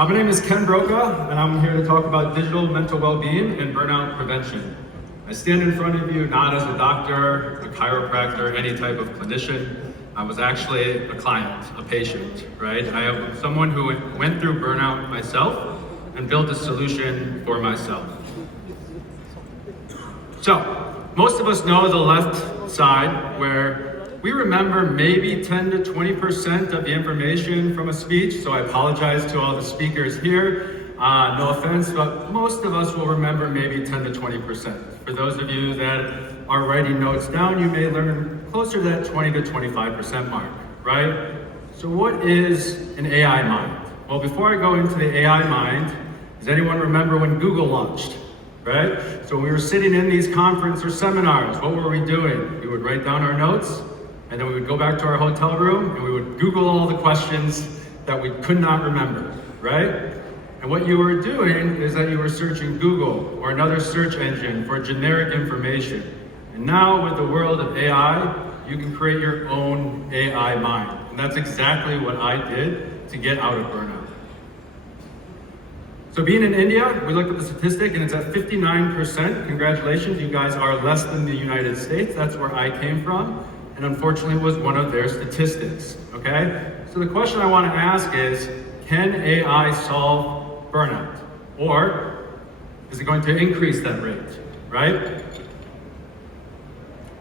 My name is Ken Brokaw, and I'm here to talk about digital mental well-being and burnout prevention. I stand in front of you not as a doctor, a chiropractor, any type of clinician. I was actually a client, a patient, right? I am someone who went through burnout myself and built a solution for myself. So, most of us know the left side where we remember maybe 10 to 20% of the information from a speech, so I apologize to all the speakers here. No offense, but most of us will remember maybe 10 to 20%. For those of you that are writing notes down, you may learn closer to that 20 to 25% mark, right? So what is an AI mind? Well, before I go into the AI mind, does anyone remember when Google launched, right? So when we were sitting in these conference or seminars, what were we doing? We would write down our notes, and then we would go back to our hotel room and we would Google all the questions that we could not remember, right? And what you were doing is that you were searching Google or another search engine for generic information. And now with the world of AI, you can create your own AI mind. And that's exactly what I did to get out of burnout. So being in India, we looked at the statistic and it's at 59%. Congratulations, you guys are less than the United States. That's where I came from. And unfortunately was one of their statistics, okay? So the question I want to ask is, can AI solve burnout? Or is it going to increase that rate, right?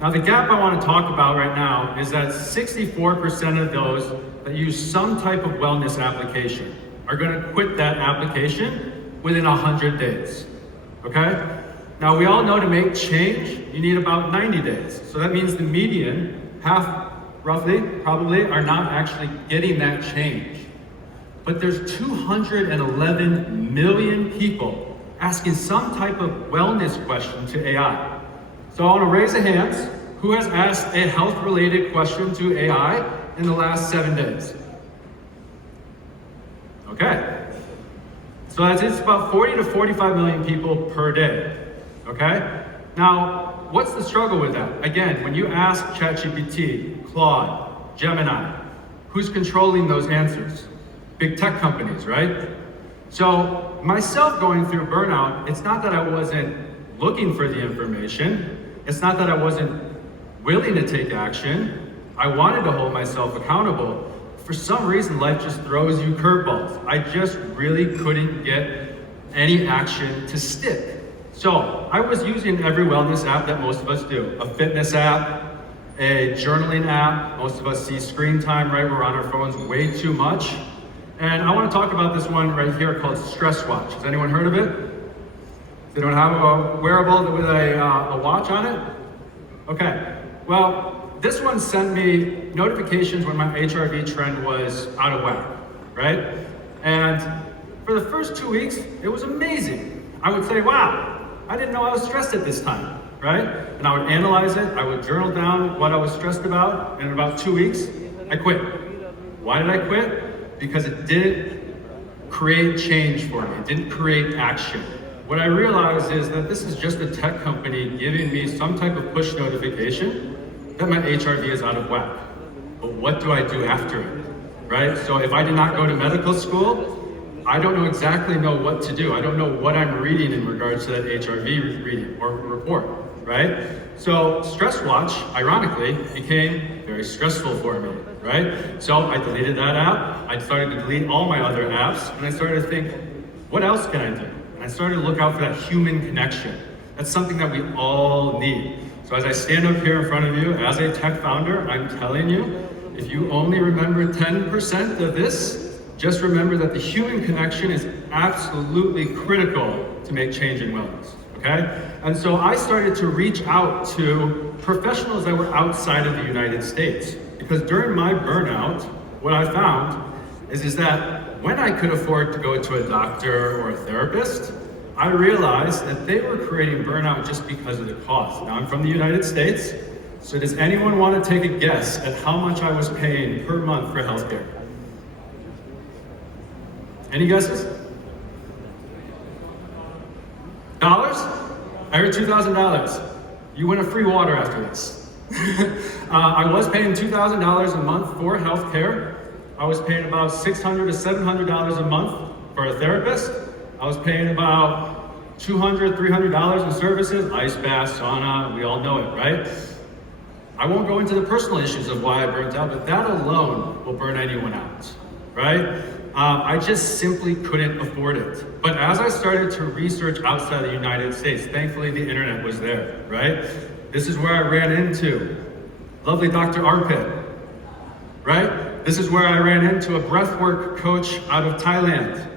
Now the gap I want to talk about right now is that 64% of those that use some type of wellness application are going to quit that application within 100 days, okay? Now we all know to make change, you need about 90 days. So that means the median, half roughly, probably, are not actually getting that change. But there's 211 million people asking some type of wellness question to AI. So I want to raise a hands. Who has asked a health-related question to AI in the last 7 days? Okay. So it's about 40 to 45 million people per day. Okay? Now, what's the struggle with that? Again, when you ask ChatGPT, Claude, Gemini, who's controlling those answers? Big tech companies, right? So, myself going through burnout, it's not that I wasn't looking for the information. It's not that I wasn't willing to take action. I wanted to hold myself accountable. For some reason, life just throws you curveballs. I just really couldn't get any action to stick. So I was using every wellness app that most of us do. A fitness app, a journaling app. Most of us see screen time, right? We're on our phones way too much. And I want to talk about this one right here called Stress Watch. Has anyone heard of it? Does anyone have a wearable with a watch on it? Okay, well, this one sent me notifications when my HRV trend was out of whack, right? And for the first 2 weeks, it was amazing. I would say, wow, I didn't know I was stressed at this time, right? And I would analyze it, I would journal down what I was stressed about, and in about 2 weeks, I quit. Why did I quit? Because it didn't create change for me, it didn't create action. What I realized is that this is just a tech company giving me some type of push notification that my HRV is out of whack. But what do I do after it, right? So if I did not go to medical school, I don't know what to do. I don't know what I'm reading in regards to that HRV reading or report, right? So Stress Watch, ironically, became very stressful for me, right? So I deleted that app. I started to delete all my other apps, and I started to think, what else can I do? And I started to look out for that human connection. That's something that we all need. So as I stand up here in front of you, as a tech founder, I'm telling you, if you only remember 10% of this, just remember that the human connection is absolutely critical to make change in wellness, okay? And so I started to reach out to professionals that were outside of the United States. Because during my burnout, what I found is that when I could afford to go to a doctor or a therapist, I realized that they were creating burnout just because of the cost. Now I'm from the United States, so does anyone want to take a guess at how much I was paying per month for healthcare? Any guesses? Dollars? I heard $2,000. You win a free water after this. I was paying $2,000 a month for healthcare. I was paying about $600 to $700 a month For a therapist, I was paying about $200, $300 in services, ice bath, sauna, we all know it, right? I won't go into the personal issues of why I burnt out, but that alone will burn anyone out, right? I just simply couldn't afford it. But as I started to research outside the United States, thankfully the internet was there, right? This is where I ran into lovely Dr. Arpit, right? This is where I ran into a breathwork coach out of Thailand,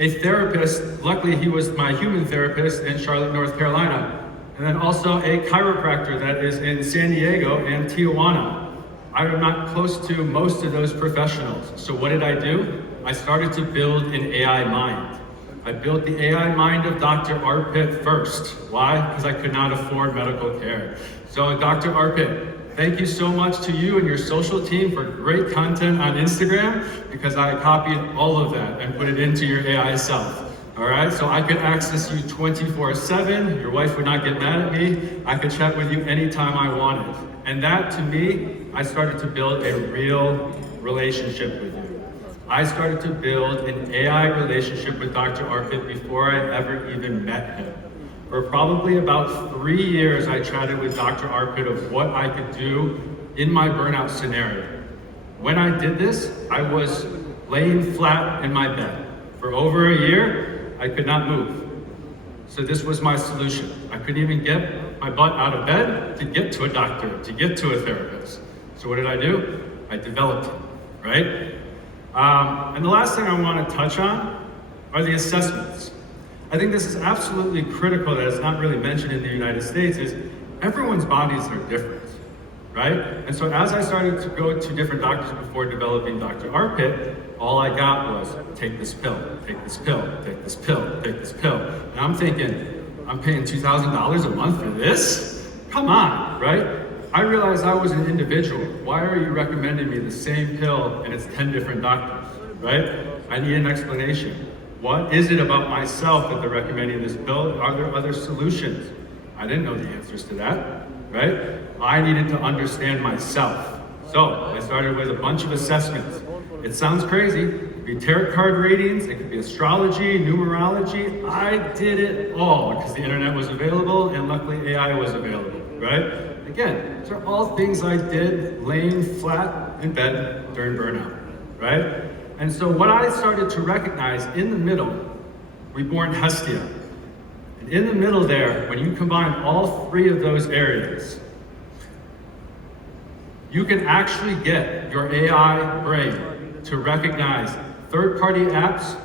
a therapist, luckily he was my human therapist in Charlotte, North Carolina, and then also a chiropractor that is in San Diego and Tijuana. I am not close to most of those professionals. So what did I do? I started to build an AI mind. I built the AI mind of Dr. Arpit first. Why? Because I could not afford medical care. So Dr. Arpit, thank you so much to you and your social team for great content on Instagram, because I copied all of that and put it into your AI self. All right, so I could access you 24/7. Your wife would not get mad at me. I could chat with you anytime I wanted. And that, to me, I started to build a real relationship with you. I started to build an AI relationship with Dr. Arpit before I ever even met him. For probably about 3 years, I chatted with Dr. Arpit of what I could do in my burnout scenario. When I did this, I was laying flat in my bed. For over a year, I could not move. So this was my solution. I couldn't even get my butt out of bed to get to a doctor, to get to a therapist. So what did I do? I developed it, right? And the last thing I want to touch on are the assessments. I think this is absolutely critical that it's not really mentioned in the United States, is everyone's bodies are different, right? And so as I started to go to different doctors before developing Dr. Arpit, all I got was, take this pill, take this pill, take this pill, take this pill. And I'm thinking, I'm paying $2,000 a month for this? Come on, right? I realized I was an individual. Why are you recommending me the same pill and it's 10 different doctors, right? I need an explanation. What is it about myself that they're recommending this pill? Are there other solutions? I didn't know the answers to that, right? I needed to understand myself. So I started with a bunch of assessments. It sounds crazy. It could be tarot card readings, it could be astrology, numerology. I did it all because the internet was available and luckily AI was available, right? Again, these are all things I did laying flat in bed during burnout, right? And so what I started to recognize in the middle, we born Hestiya. And in the middle there, when you combine all three of those areas, you can actually get your AI brain to recognize third-party apps,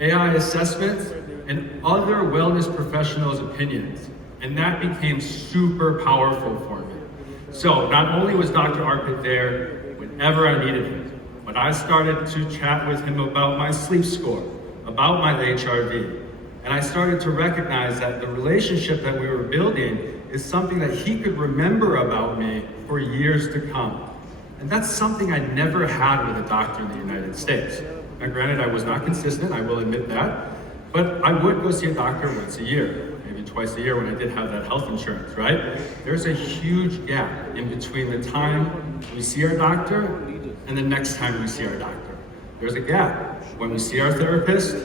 AI assessments, and other wellness professionals' opinions. And that became super powerful for me. So not only was Dr. Arpit there whenever I needed him, but I started to chat with him about my sleep score, about my HRV. And I started to recognize that the relationship that we were building is something that he could remember about me for years to come. And that's something I never had with a doctor in the United States. Now granted, I was not consistent, I will admit that, but I would go see a doctor once a year, maybe twice a year when I did have that health insurance, right? There's a huge gap in between the time we see our doctor and the next time we see our doctor. There's a gap when we see our therapist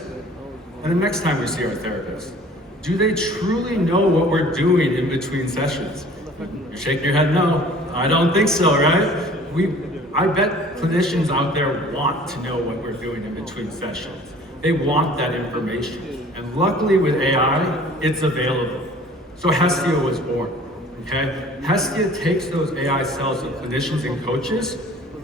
and the next time we see our therapist. Do they truly know what we're doing in between sessions? You're shaking your head no. I don't think so, right? I bet clinicians out there want to know what we're doing in between sessions. They want that information. And luckily with AI, it's available. So Hestiya was born, okay? Hestiya takes those AI cells of clinicians and coaches,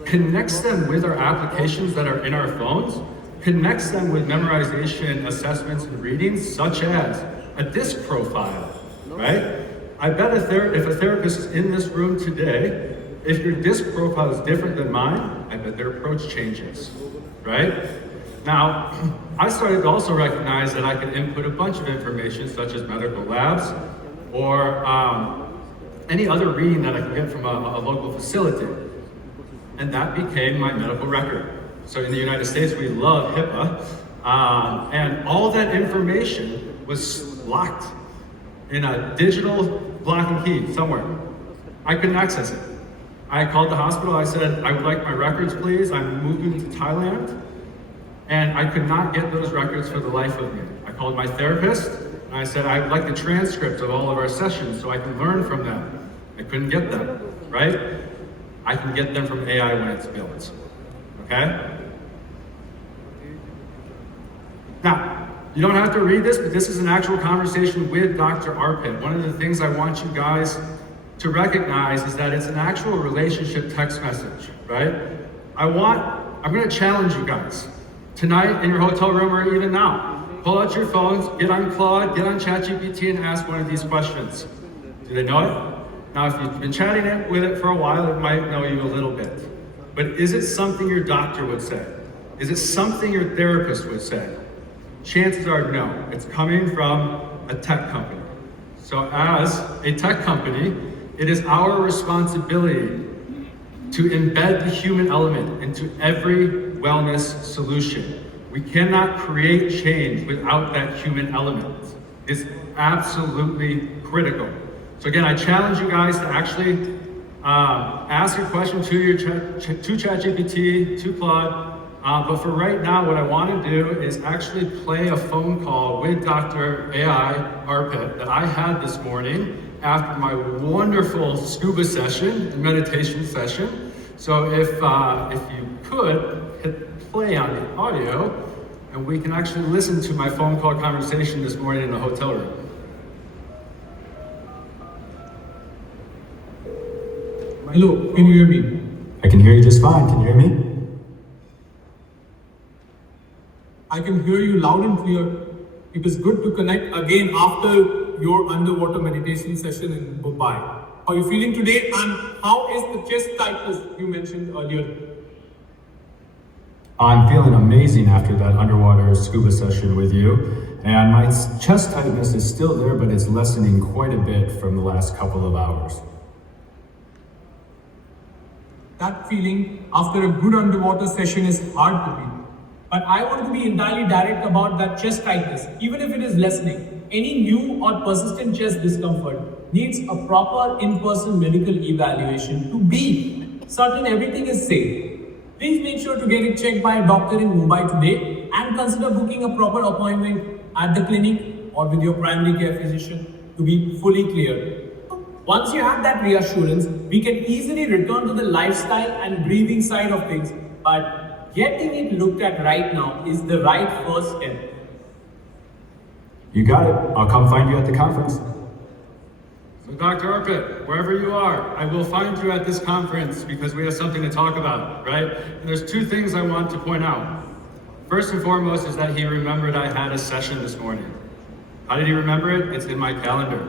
connects them with our applications that are in our phones, connects them with memorization, assessments, and readings, such as a disc profile, right? I bet if a therapist is in this room today, if your disc profile is different than mine, I bet their approach changes, right? Now, I started to also recognize that I could input a bunch of information, such as medical labs, or any other reading that I could get from a local facility. And that became my medical record. So in the United States, we love HIPAA, and all that information was locked in a digital lock and key somewhere. I couldn't access it. I called the hospital, I said, I would like my records, please. I'm moving to Thailand. And I could not get those records for the life of me. I called my therapist and I said, I'd like the transcripts of all of our sessions so I can learn from them. I couldn't get them, right? I can get them from AI when it's built, okay? Now, you don't have to read this, but this is an actual conversation with Dr. Arpit. One of the things I want you guys to recognize is that it's an actual relationship text message, right? I'm gonna challenge you guys. Tonight in your hotel room or even now, pull out your phones, get on Claude, get on ChatGPT and ask one of these questions. Do they know it? Now, if you've been chatting with it for a while, it might know you a little bit. But is it something your doctor would say? Is it something your therapist would say? Chances are no. It's coming from a tech company. So as a tech company, it is our responsibility to embed the human element into every wellness solution. We cannot create change without that human element. It's absolutely critical. So again, I challenge you guys to actually ask your question to ChatGPT, to Claude. But for right now, what I want to do is actually play a phone call with Dr. AI Arpit that I had this morning after my wonderful scuba session and meditation session. So if you could hit play on the audio, and we can actually listen to my phone call conversation this morning in the hotel room. Hello, can you hear me? I can hear you just fine. Can you hear me? I can hear you loud and clear. It is good to connect again after your underwater meditation session in Brokaw. How are you feeling today, and how is the chest tightness you mentioned earlier? I'm feeling amazing after that underwater scuba session with you. And my chest tightness is still there, but it's lessening quite a bit from the last couple of hours. That feeling after a good underwater session is hard to beat. But I want to be entirely direct about that chest tightness. Even if it is lessening, any new or persistent chest discomfort needs a proper in-person medical evaluation to be certain everything is safe. Please make sure to get it checked by a doctor in Mumbai today and consider booking a proper appointment at the clinic or with your primary care physician to be fully cleared. Once you have that reassurance, we can easily return to the lifestyle and breathing side of things, but getting it looked at right now is the right first step. You got it. I'll come find you at the conference. So Dr. Arpit, wherever you are, I will find you at this conference because we have something to talk about, right? And there's two things I want to point out. First and foremost is that he remembered I had a session this morning. How did he remember it? It's in my calendar,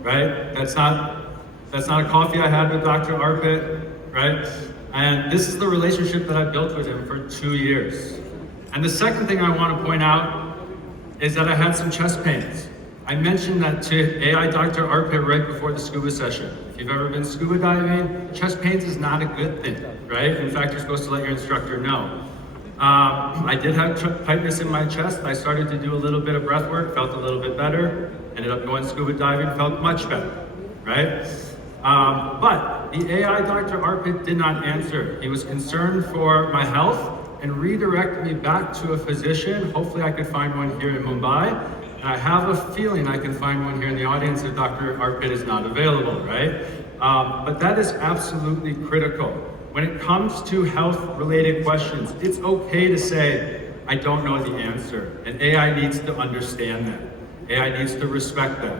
right? That's not a coffee I had with Dr. Arpit, right? And this is the relationship that I built with him for 2 years. And the second thing I want to point out is that I had some chest pains. I mentioned that to AI Dr. Arpit right before the scuba session. If you've ever been scuba diving, chest pains is not a good thing, right? In fact, you're supposed to let your instructor know. I did have tightness in my chest. I started to do a little bit of breath work, felt a little bit better, ended up going scuba diving, felt much better, right? But the AI Dr. Arpit did not answer. He was concerned for my health and redirected me back to a physician. Hopefully I could find one here in Mumbai. And I have a feeling I can find one here in the audience if Dr. Arpit is not available, right? But that is absolutely critical. When it comes to health-related questions, it's okay to say, I don't know the answer. And AI needs to understand that. AI needs to respect that,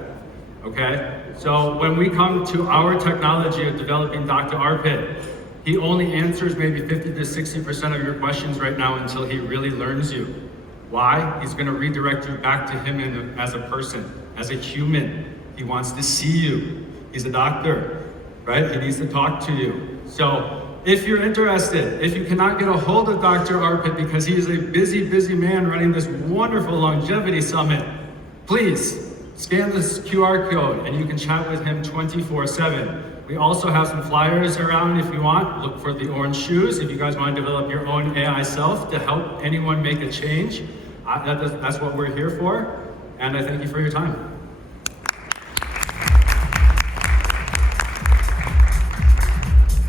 okay? So when we come to our technology of developing Dr. Arpit, he only answers maybe 50 to 60% of your questions right now until he really learns you. Why? He's gonna redirect you back to him as a person, as a human. He wants to see you. He's a doctor, right? He needs to talk to you. So if you're interested, if you cannot get a hold of Dr. Arpit because he is a busy, busy man running this wonderful longevity summit, please scan this QR code and you can chat with him 24/7. We also have some flyers around if you want. Look for the orange shoes if you guys want to develop your own AI self to help anyone make a change. That's what we're here for. And I thank you for your time.